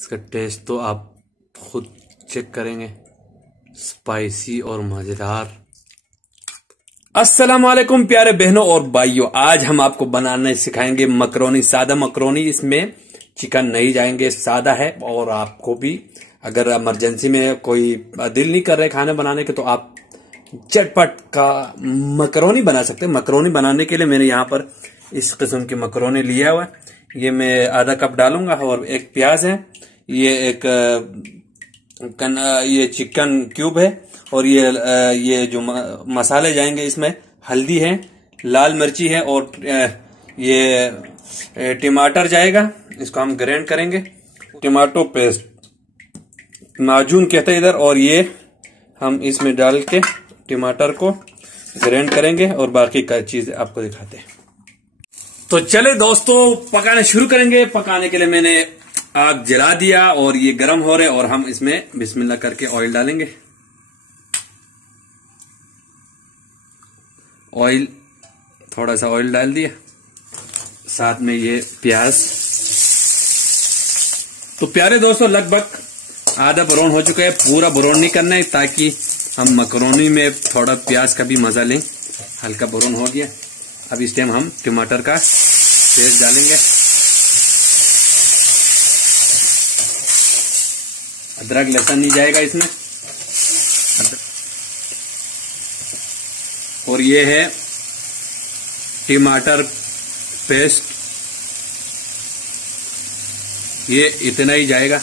इसका टेस्ट तो आप खुद चेक करेंगे, स्पाइसी और मजेदार। अस्सलाम वालेकुम प्यारे बहनों और भाइयों, आज हम आपको बनाने सिखाएंगे मकरोनी, सादा मकरोनी। इसमें चिकन नहीं जाएंगे, सादा है। और आपको भी अगर इमरजेंसी में कोई दिल नहीं कर रहे खाने बनाने के तो आप चटपट का मकरोनी बना सकते हैं। मकरोनी बनाने के लिए मैंने यहाँ पर इस किस्म की मकरोनी लिया हुआ है। ये मैं आधा कप डालूंगा और एक प्याज है, ये एक ये चिकन क्यूब है और ये जो मसाले जाएंगे इसमें हल्दी है, लाल मिर्ची है और ये टमाटर जाएगा। इसको हम ग्राइंड करेंगे, टमाटो पेस्ट माजून कहते हैं इधर। और ये हम इसमें डाल के टमाटर को ग्राइंड करेंगे और बाकी का चीज आपको दिखाते हैं। तो चले दोस्तों पकाने शुरू करेंगे। पकाने के लिए मैंने आग जला दिया और ये गर्म हो रहे और हम इसमें बिस्मिल्लाह करके ऑयल डालेंगे। ऑयल, थोड़ा सा ऑयल डाल दिया, साथ में ये प्याज। तो प्यारे दोस्तों लगभग आधा ब्राउन हो चुका है, पूरा ब्राउन नहीं करना है ताकि हम मकरोनी में थोड़ा प्याज का भी मजा लें। हल्का ब्राउन हो गया। अब इस टाइम हम टमाटर का पेस्ट डालेंगे, अदरक लहसुन नहीं जाएगा इसमें। और ये है टमाटर पेस्ट, ये इतना ही जाएगा,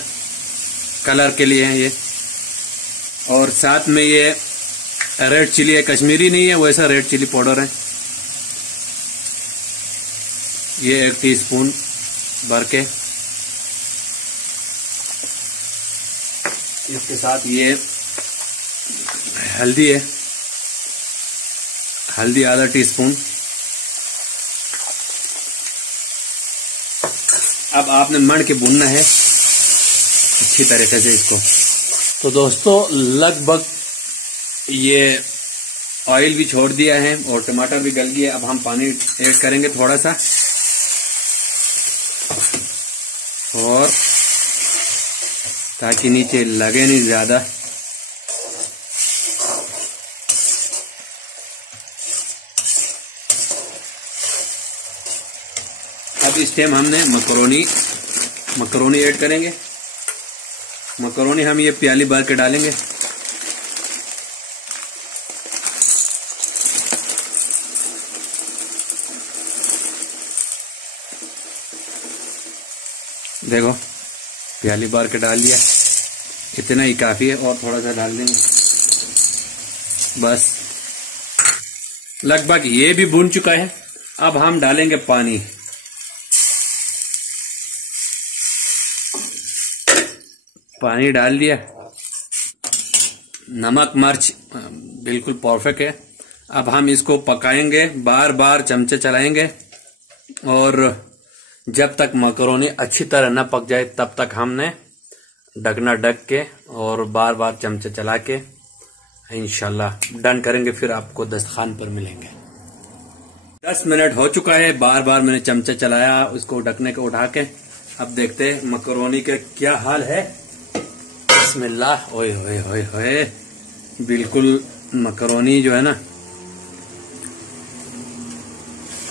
कलर के लिए है ये। और साथ में ये रेड चिली है, कश्मीरी नहीं है, वैसा रेड चिली पाउडर है, ये 1 टीस्पून भर के। इसके साथ ये हल्दी है, हल्दी आधा टीस्पून। अब आपने मण के भूनना है अच्छी तरीके से इसको। तो दोस्तों लगभग ये ऑयल भी छोड़ दिया है और टमाटर भी गल गया। अब हम पानी ऐड करेंगे थोड़ा सा, और ताकि नीचे लगे नहीं ज्यादा। अब इस टाइम हमने मकरोनी ऐड करेंगे। मकरोनी हम ये प्याली भर के डालेंगे। देखो प्याली भर के डाल दिया, इतना ही काफी है और थोड़ा सा डाल देंगे बस। लगभग ये भी भून चुका है। अब हम डालेंगे पानी। पानी डाल दिया, नमक मिर्च बिल्कुल परफेक्ट है। अब हम इसको पकाएंगे, बार बार चमचे चलाएंगे और जब तक मकरोनी अच्छी तरह न पक जाए तब तक हमने ढकना ढक के और बार बार चमचे चला के इंशाल्लाह डन करेंगे। फिर आपको दस्तखान पर मिलेंगे। 10 मिनट हो चुका है, बार बार मैंने चमचा चलाया उसको ढकने को उठा के। अब देखते हैं मकरोनी के क्या हाल है। बिस्मिल्लाह। ओए होए होए होए, बिल्कुल मकरोनी जो है ना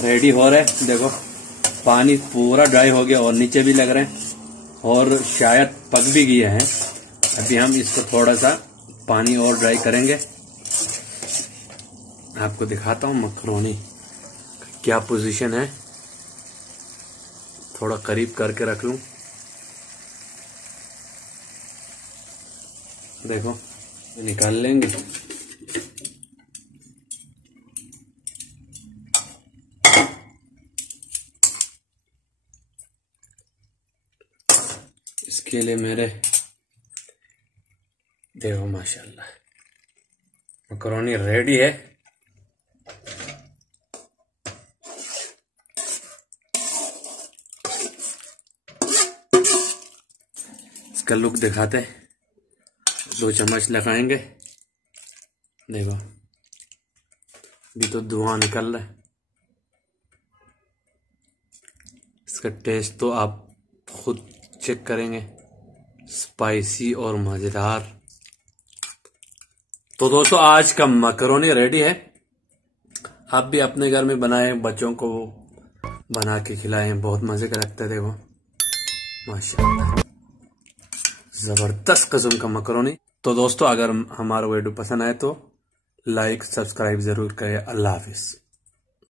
रेडी हो रहा है। देखो पानी पूरा ड्राई हो गया और नीचे भी लग रहे हैं और शायद पक भी गया है। अभी हम इसको थोड़ा सा पानी और ड्राई करेंगे। आपको दिखाता हूँ मकरोनी क्या पोजीशन है, थोड़ा करीब करके रख लूं। देखो निकाल लेंगे। इसके लिए मेरे देखो माशाल्लाह मकरोनी रेडी है। इसका लुक दिखाते हैं, 2 चम्मच लगाएंगे। देखो अभी तो धुआं निकल रहा है। इसका टेस्ट तो आप खुद चेक करेंगे, स्पाइसी और मजेदार। तो दोस्तों आज का मकरोनी रेडी है। आप भी अपने घर में बनाएं, बच्चों को बना के खिलाएं, बहुत मजे का लगता है। देखो माशाल्लाह, जबरदस्त किस्म का मकरोनी। तो दोस्तों अगर हमारा वीडियो पसंद आए तो लाइक सब्सक्राइब जरूर करें। अल्लाह हाफिज।